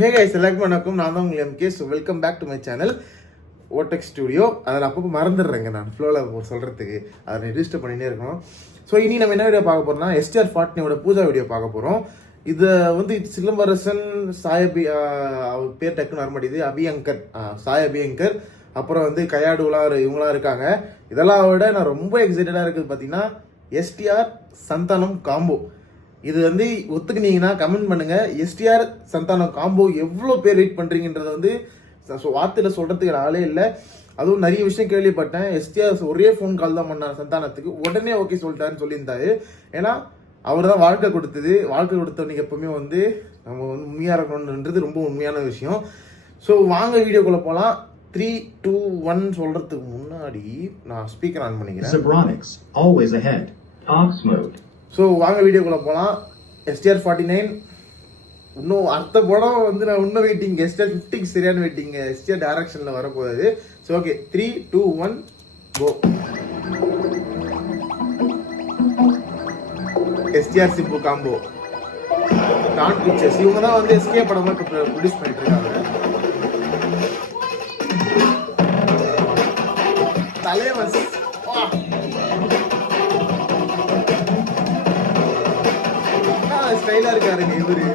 Hey guys, எல்லாருக்கும் வணக்கம். நான் தான் உங்கள் M K. So welcome back to my channel ஓடெக் ஸ்டுடியோ. அதில் அப்பப்போ மறந்துடுறேங்க நான் ஃப்ளோவில் சொல்கிறதுக்கு, அதை ரிஜிஸ்டர் பண்ணிகிட்டே இருக்கணும். ஸோ இனி நம்ம என்ன வீடியோ பார்க்க போகிறோம்னா STR40 பூஜா வீடியோ பார்க்க போகிறோம். இதை வந்து சிலம்பரசன் சாயபி, அவர் பேர் டக்குன்னு வர மாட்டேங்குது, அபியங்கர், சாய் அபியங்கர், அப்புறம் வந்து கையாடுலாம் இவங்களாம் இருக்காங்க. இதெல்லாம் விட நான் ரொம்ப எக்ஸைட்டடாக இருக்குது பார்த்தீங்கன்னா STR சந்தானம் காம்போ. இது வந்து ஒத்துக்குனீங்கன்னா கமெண்ட் பண்ணுங்க. STR சந்தானம் காம்போ எவ்வளோ பேர் வெயிட் பண்ணுறீங்கன்றத வந்து வார்த்தையில் சொல்கிறதுக்கு ஆளே இல்லை. அதுவும் நிறைய விஷயம் கேள்விப்பட்டேன். STR ஒரே ஃபோன் கால் தான் பண்ணார் சந்தானத்துக்கு, உடனே ஓகே சொல்லிட்டாருன்னு சொல்லியிருந்தாரு. ஏன்னா அவர் தான் வாழ்க்கை கொடுத்தவனுக்கு எப்பவுமே வந்து நம்ம வந்து உண்மையாக இருக்கணுன்றது ரொம்ப உண்மையான விஷயம். ஸோ வாங்க வீடியோக்குள்ளே போகலாம். 3, 2, 1 சொல்கிறதுக்கு முன்னாடி நான் ஸ்பீக்கர் ஆன் பண்ணிக்கிறேன். ஸோ வாங்க வீடியோக்குள்ளே போகலாம். STR49 இன்னும் அடுத்த படம் வந்து நான் இன்னும் வெயிட்டிங். STR50 சரியான வெயிட்டிங். STR டைரக்ஷனில் வரப்போகுது. So okay, 3, 2, 1 go. STR Simbu combo, Dawn Pictures, இவங்க தான் வந்து SK படமாக இப்போ ப்ரொடியூஸ் பண்ணிட்டு இருக்காங்க. தலைவன் ஸ்டைலா இருக்காருங்க இவரு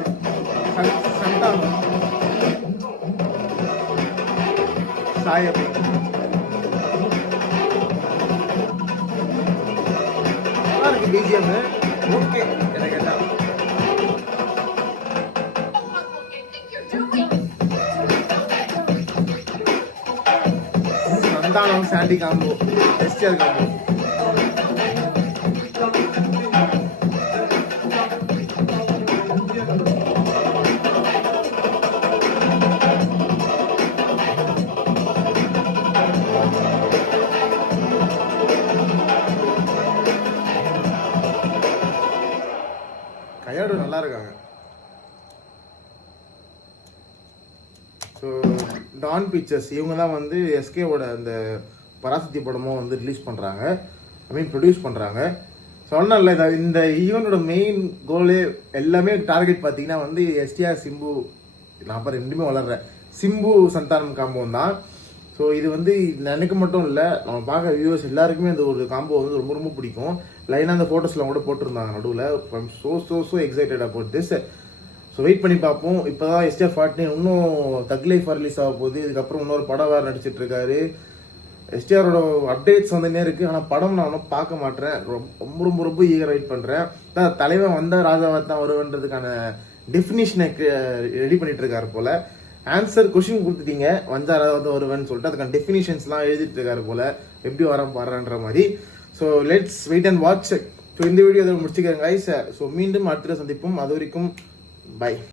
சந்தானம். சாயபி நல்லா இருக்கு பிஜிஎம். ஓகே, என்ன கேட்டா Santhanam Sandy combo, STR combo. கையாடு நல்லா இருக்காங்க. ஸோ டான் பிக்சர்ஸ் இவங்க தான் வந்து SKவோட அந்த பராசக்தி படமும் வந்து ரிலீஸ் பண்ணுறாங்க, ப்ரொடியூஸ் பண்ணுறாங்க. சொன்னல இந்த ஈவெண்டோட மெயின் கோலே எல்லாமே டார்கெட் பார்த்தீங்கன்னா வந்து STR சிம்பு, நான் அப்புறம் ரெண்டுமே வளர்றேன், சிம்பு சந்தானம் காம்போ தான். ஸோ இது வந்து எனக்கு மட்டும் இல்லை, நம்ம பார்க்குற வியூவர்ஸ் எல்லாருக்குமே இந்த ஒரு காம்போ வந்து ரொம்ப ரொம்ப பிடிக்கும். லைனாக அந்த ஃபோட்டோஸ்லாம் கூட போட்டிருந்தாங்க நடுவில். So excited about this. So wait பண்ணி பார்ப்போம். இப்போ தான் STR40 இன்னும் தக் லைஃப் ரிலீஸ் ஆக போகுது. இதுக்கப்புறம் இன்னொரு படம் வேறு நடிச்சிட்டு இருக்காரு. STRோட அப்டேட்ஸ் வந்துன்னே இருக்குது. ஆனால் படம் நான் ஒன்றும் பார்க்க மாட்டேன். ரொம்ப ரொம்ப ரொம்ப ஈகர் வெயிட் பண்ணுறேன். தலைவன் வந்தால் ராஜாவாக தான் வருவன்றதுக்கான டெஃபினிஷனை ரெடி பண்ணிட்டு இருக்காரு போல். ஆன்சர் கொஸ்டின் கொடுத்துட்டீங்க, வந்தா ராஜாவாக வருவேன்னு சொல்லிட்டு அதுக்கான டெஃபினிஷன்ஸ்லாம் எழுதிட்டு இருக்காரு போல். எப்படி வர பாடுறன்ற மாதிரி. So let's wait and watch. So இந்த வீடியோ அதை முடிச்சுக்கிறேன் கைஸ். ஸோ மீண்டும் அடுத்த சந்திப்போம். அது வரைக்கும் பை.